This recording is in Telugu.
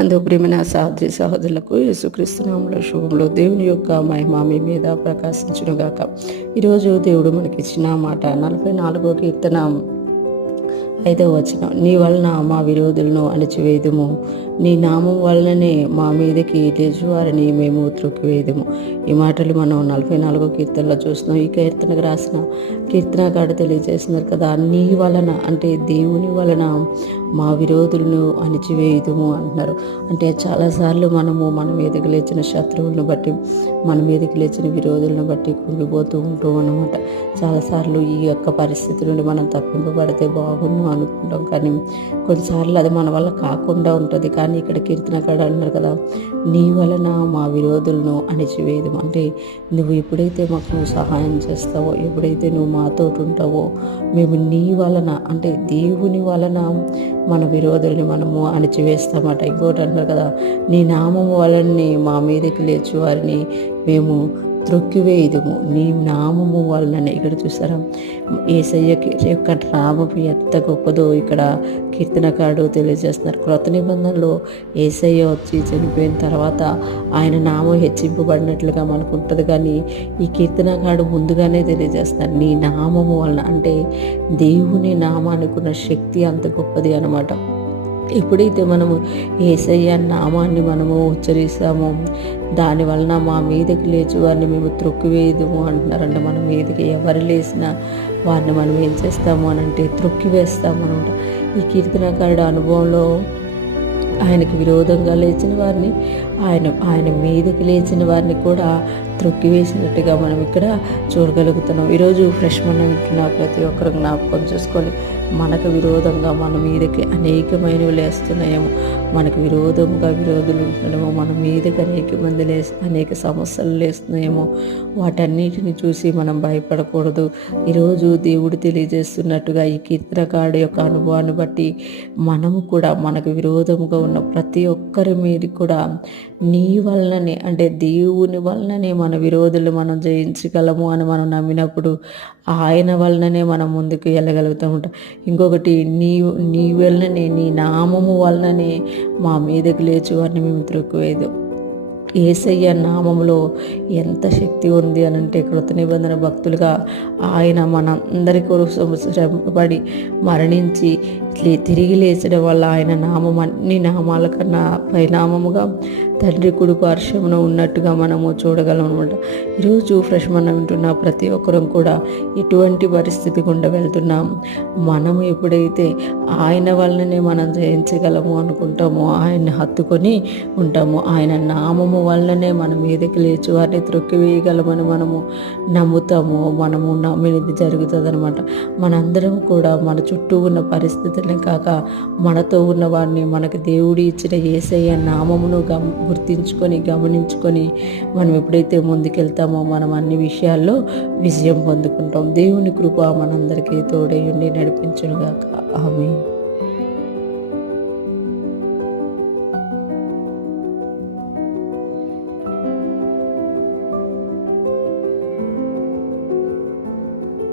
అందుకు ప్రియమైన సహోదరి సహోదరులకు యేసుక్రీస్తు నామములో శుభములు. దేవుని యొక్క మహిమ మీ మీద ప్రకాశించునుగాక. ఈరోజు దేవుడు మనకిచ్చిన మాట 44వ కీర్తన 5వ వచనం. నీ వలన మా విరోధులను అణిచివేయుదుము, నీ నామం వలననే మా మీదకి లేచువారిని మేము త్రొక్కివేయుదుము. ఈ మాటలు మనం 44వ కీర్తనలో చూస్తున్నాం. ఈ కీర్తనకు రాసిన కీర్తనకారుడు తెలియజేస్తున్నారు కదా, నీ వలన అంటే దేవుని వలన మా విరోధులను అణిచివేయుదుము అంటున్నారు. అంటే చాలాసార్లు మన మీదకి లేచిన శత్రువులను బట్టి, మన మీదకి లేచిన విరోధులను బట్టి కుంగిపోతూ ఉంటాం అన్నమాట. చాలాసార్లు ఈ యొక్క పరిస్థితి నుండి మనం తప్పింపబడితే బాగుండు అనుకుంటాం, కానీ కొన్నిసార్లు అది మన వల్ల కాకుండా ఉంటుంది. కానీ ఇక్కడ కీర్తనకారుడు అన్నారు కదా, నీ వలన మా విరోధులను అణిచివేయదు. అంటే నువ్వు ఎప్పుడైతే మాకు సహాయం చేస్తావో, ఎప్పుడైతే నువ్వు మాతో ఉంటావో, మేము నీ వలన అంటే దేవుని వలన మన విరోధుల్ని మనము అణిచివేస్తామట. ఇంకోటి అంటారు కదా, నీ నామము వలనని మా మీదకి లేచి వారిని మేము త్రొక్కివేయుదుము, నీ నామము వలననే. ఇక్కడ చూసారా, యేసయ్యకి యొక్క నామము ఎంత గొప్పదో ఇక్కడ కీర్తనకారుడు తెలియజేస్తున్నారు. క్రొత్త నిబంధనలో యేసయ్య వచ్చి చనిపోయిన తర్వాత ఆయన నామం హెచ్చింపబడినట్లుగా మనకు ఉంటుంది, కానీ ఈ కీర్తనకారుడు ముందుగానే తెలియజేస్తున్నారు, నీ నామము వలన. అంటే దేవుని నామానికి ఉన్న శక్తి అంత గొప్పది అన్నమాట. ఎప్పుడైతే మనము యేసయ్య నామాన్ని మనము ఉచ్చరిస్తామో, దాని వలన మా మీదకి లేచి వారిని మేము త్రొక్కివేయదుము అంటున్నారంటే, మన మీదకి ఎవరు లేచినా వారిని మనం ఏం చేస్తాము అని అంటే త్రొక్కివేస్తాము అనమాట. ఈ కీర్తనకారుడు అనుభవంలో ఆయనకి విరోధంగా లేచిన వారిని, ఆయన మీదకి లేచిన వారిని కూడా త్రొక్కివేసినట్టుగా మనం ఇక్కడ చూడగలుగుతున్నాం. ఈరోజు ఫ్రెష్ మనం వింటున్న ప్రతి ఒక్కరు జ్ఞాపకం చేసుకొని, మనకు విరోధంగా మన మీదకి అనేకమైనవి లేస్తున్నాయేమో, మనకు విరోధంగా విరోధులు ఉంటున్నాయేమో, మన మీదకి అనేక సమస్యలు లేస్తున్నాయేమో, వాటన్నిటిని చూసి మనం భయపడకూడదు. ఈరోజు దేవుడు తెలియజేస్తున్నట్టుగా ఈ కీర్తనకారుడు యొక్క అనుభవాన్ని బట్టి మనము కూడా మనకు విరోధముగా ఉన్న ప్రతి ఒక్కరి మీద కూడా నీ వలననే అంటే దేవుని వలననే మన విరోధులు మనం జయించగలము అని మనం నమ్మినప్పుడు ఆయన వలననే మనం ముందుకు వెళ్ళగలుగుతూ ఉంటాం. ఇంకొకటి, నీ వలననే, నీ నామము వలననే మా మీదకి లేచి వారిని మేము త్రొక్కివేయదు. యేసయ్య నామములో ఎంత శక్తి ఉంది అని అంటే, కృత నిబంధన భక్తులుగా ఆయన మన కొరకు శ్రమపడి మరణించి తిరిగి లేచడం వల్ల ఆయన నామం అన్ని నామాల కన్నా పరిణామముగా తండ్రి కుడి పార్శ్వమున ఉన్నట్టుగా మనము చూడగలం అనమాట. ఈరోజు ఫ్రెష్ మనం వింటున్న ప్రతి ఒక్కరం కూడా ఎటువంటి పరిస్థితి గుండా వెళ్తున్నాం, మనము ఎప్పుడైతే ఆయన వలననే మనం జయించగలము అనుకుంటామో, ఆయన్ని హత్తుకొని ఉంటాము, ఆయన నామము వలననే మన మీదకి లేచి వారిని త్రొక్కివేయగలమని మనము నమ్ముతాము, మనము నమ్మినది జరుగుతుంది అనమాట. మనందరం కూడా మన చుట్టూ ఉన్న పరిస్థితులనే కాక మనతో ఉన్న వారిని, మనకు దేవుడు ఇచ్చిన యేసయ్య నామమును గుర్తించుకొని గమనించుకొని మనం ఎప్పుడైతే ముందుకెళ్తామో మనం అన్ని విషయాల్లో విజయం పొందుకుంటాం. దేవుని కృప మనందరికీ తోడై ఉండి నడిపించునుగాక. ఆమేన్.